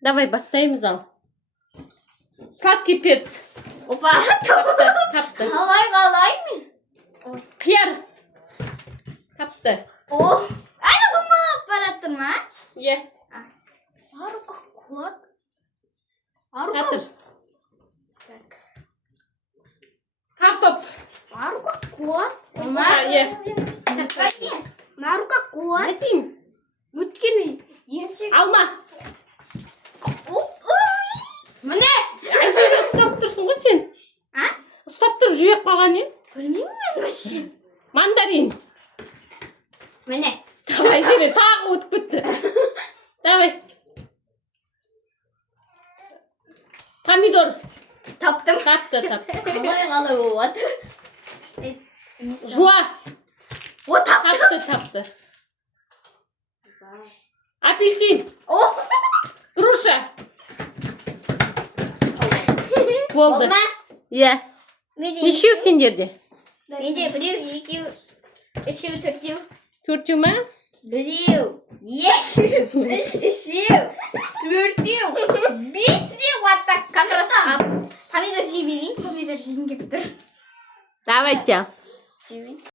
Давай бастаймыз ал. Сладкий перец. Опа. Тапты. Қалай мı? Қияр. Тапты. Oh. Ана думап бараттın ма? Е. Арука кот. Татыр. Так. Картоп. Марука кот. Е. Марука кот. Не деймін? Өткені. Алма. Міне. Айзере ұстап тұрсың ғой сен. А? Ұстап тұрып жіберіп қалған не? Білмеймін мен вообще. Мандарин. Міне. Айзере тағы өтіп кетті. Давай. Помидор. Таптым. Тапты. Қалай болады? Жуа. О, таптым. Тапты. Апельсин. О. Груша. Болды. Иә. Нешеу сендерде? Менде біреу, екеу, үшеу, төртеу. Төртеу ма? Біреу, екеу, үшеу, төртеу, бесеу. Вот так. Как раз помидор жей берейін. Помидор жегім келіп тұр. Давайте. Жей берейін.